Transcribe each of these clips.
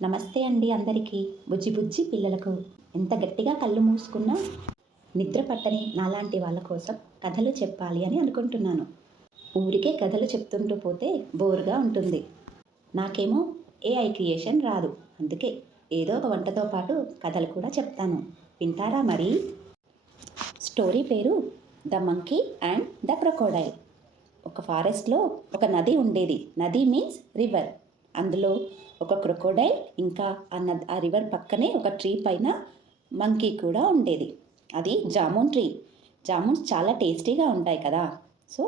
నమస్తే అండి అందరికీ. బుజ్జి బుజ్జి పిల్లలకు ఎంత గట్టిగా కళ్ళు మూసుకున్నా నిద్ర పట్టని నాలాంటి వాళ్ళ కోసం కథలు చెప్పాలి అని అనుకుంటున్నాను. ఊరికే కథలు చెప్తుంటూ పోతే బోర్గా ఉంటుంది. నాకేమో ఏఐ క్రియేషన్ రాదు. అందుకే ఏదో ఒక వంటతో పాటు కథలు కూడా చెప్తాను. వింటారా మరి? స్టోరీ పేరు the monkey and the crocodile. ఒక ఫారెస్ట్లో ఒక నది ఉండేది. నది మీన్స్ రివర్. అందులో ఒక క్రొకోడైల్ ఇంకా ఆ రివర్ పక్కనే ఒక ట్రీ పైన మంకీ కూడా ఉండేది. అది జామున్ ట్రీ. జామున్స్ చాలా టేస్టీగా ఉంటాయి కదా. సో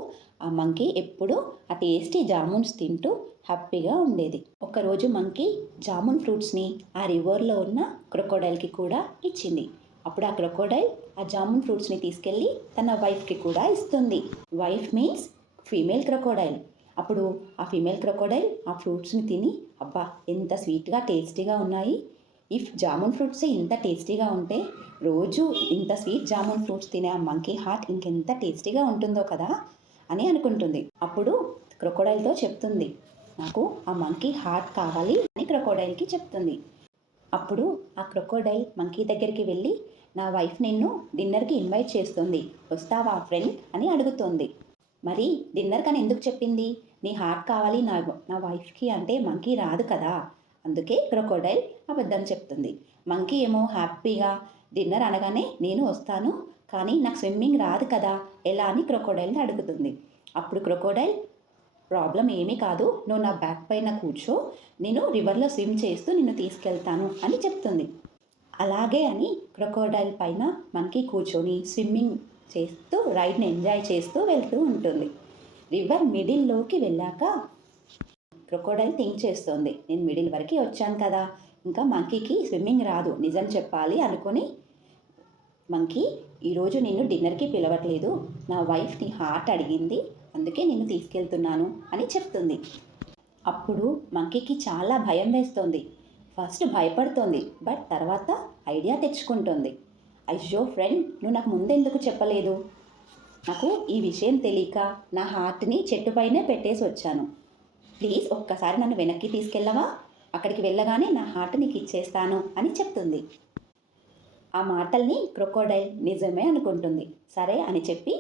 ఆ మంకీ ఎప్పుడూ ఆ టేస్టీ జామున్స్ తింటూ హ్యాపీగా ఉండేది. ఒకరోజు మంకీ జామున్ ఫ్రూట్స్ని ఆ రివర్లో ఉన్న క్రొకోడైల్కి కూడా ఇచ్చింది. అప్పుడు ఆ క్రొకోడైల్ ఆ జామున్ ఫ్రూట్స్ని తీసుకెళ్ళి తన వైఫ్కి కూడా ఇస్తుంది. Wife means female crocodile. అప్పుడు ఆ ఫీమేల్ క్రొకోడైల్ ఆ ఫ్రూట్స్ని తిని, అబ్బా ఎంత స్వీట్గా టేస్టీగా ఉన్నాయి, ఇఫ్ జామున్ ఫ్రూట్సే ఇంత టేస్టీగా ఉంటే రోజు ఇంత స్వీట్ జామున్ ఫ్రూట్స్ తినే ఆ మంకీ హార్ట్ ఇంకెంత టేస్టీగా ఉంటుందో కదా అని అనుకుంటుంది. అప్పుడు క్రొకోడైల్తో చెప్తుంది, నాకు ఆ మంకీ హార్ట్ కావాలి అని క్రొకోడైల్కి చెప్తుంది. అప్పుడు ఆ క్రొకోడైల్ మంకీ దగ్గరికి వెళ్ళి, నా వైఫ్ నిన్ను డిన్నర్కి ఇన్వైట్ చేస్తుంది, వస్తావా ఫ్రెండ్ అని అడుగుతుంది. మరి డిన్నర్ కానీ ఎందుకు చెప్పింది? నీ హార్ట్ కావాలి నా వైఫ్కి అంటే మంకీ రాదు కదా. అందుకే క్రొకోడైల్ అబద్ధం చెప్తుంది. మంకీ ఏమో హ్యాపీగా డిన్నర్ అనగానే నేను వస్తాను, కానీ నాకు స్విమ్మింగ్ రాదు కదా, ఎలా అని క్రొకోడైల్ని అడుగుతుంది. అప్పుడు క్రొకోడైల్, ప్రాబ్లం ఏమీ కాదు, నువ్వు నా బ్యాక్ పైన కూర్చో, నేను రివర్లో స్విమ్ చేస్తూ నిన్ను తీసుకెళ్తాను అని చెప్తుంది. అలాగే అని క్రొకోడైల్ పైన మంకీ కూర్చొని స్విమ్మింగ్ చేస్తూ రైడ్ని ఎంజాయ్ చేస్తూ వెళ్తూ ఉంటుంది. రివర్ మిడిల్లోకి వెళ్ళాక క్రొకోడైల్ థింక్ చేస్తుంది, నేను మిడిల్ వరకు వచ్చాను కదా, ఇంకా మంకీకి స్విమ్మింగ్ రాదు, నిజం చెప్పాలి అనుకొని, మంకీ ఈరోజు నిన్ను డిన్నర్కి పిలవట్లేదు, నా వైఫ్ నీ హార్ట్ అడిగింది, అందుకే నిన్ను తీసుకెళ్తున్నాను అని చెప్తుంది. అప్పుడు మంకీకి చాలా భయం వేస్తుంది. ఫస్ట్ భయపడుతోంది, బట్ తర్వాత ఐడియా తెచ్చుకుంటుంది. అయ్యో ఫ్రెండ్, నువ్వు నాకు ముందెందుకు చెప్పలేదు? నాకు ఈ విషయం తెలియక నా హార్ట్ని చెట్టుపైనే పెట్టేసి వచ్చాను. ప్లీజ్ ఒక్కసారి నన్ను వెనక్కి తీసుకెళ్ళవా? అక్కడికి వెళ్ళగానే నా హార్ట్ నీకు ఇచ్చేస్తాను అని చెప్తుంది. ఆ మాటల్ని క్రొకోడైల్ నిజమే అనుకుంటుంది. సరే అని చెప్పి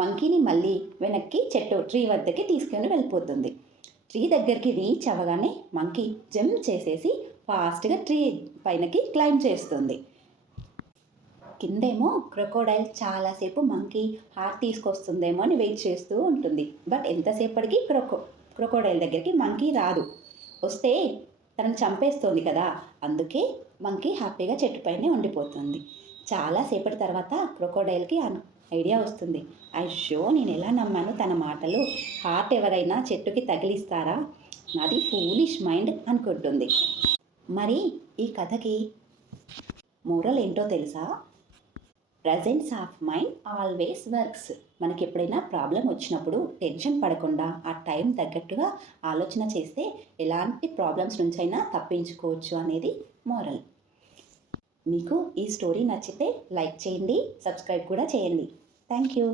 మంకీని మళ్ళీ వెనక్కి ట్రీ వద్దకి తీసుకొని వెళ్ళిపోతుంది. ట్రీ దగ్గరికి రీచ్ అవ్వగానే మంకీ జంప్ చేసేసి ఫాస్ట్గా ట్రీ పైనకి క్లైంబ్ చేస్తుంది. కిందేమో క్రొకోడైల్ చాలాసేపు మంకీ హార్ట్ తీసుకొస్తుందేమో అని వెయిట్ చేస్తూ ఉంటుంది. బట్ ఎంతసేపటికి క్రొకోడైల్ దగ్గరికి మంకీ రాదు. వస్తే తనను చంపేస్తుంది కదా, అందుకే మంకీ హ్యాపీగా చెట్టుపైనే ఉండిపోతుంది. చాలాసేపటి తర్వాత క్రొకోడైల్కి ఐడియా వస్తుంది, అయ్యో నేను ఎలా నమ్మాను తన మాటలు, హార్ట్ ఎవరైనా చెట్టుకి తగిలిస్తారా, నాది ఫూలిష్ మైండ్ అనుకుంటుంది. మరి ఈ కథకి మోరల్ ఏంటో తెలుసా? Presence of mind always works. మనకి ఎప్పుడైనా ప్రాబ్లం వచ్చినప్పుడు టెన్షన్ పడకుండా ఆ టైం తగ్గట్టుగా ఆలోచన చేస్తే ఎలాంటి ప్రాబ్లమ్స్ నుంచైనా తప్పించుకోవచ్చు అనేది మోరల్. మీకు ఈ స్టోరీ నచ్చితే లైక్ చేయండి, సబ్స్క్రైబ్ కూడా చేయండి. Thank you.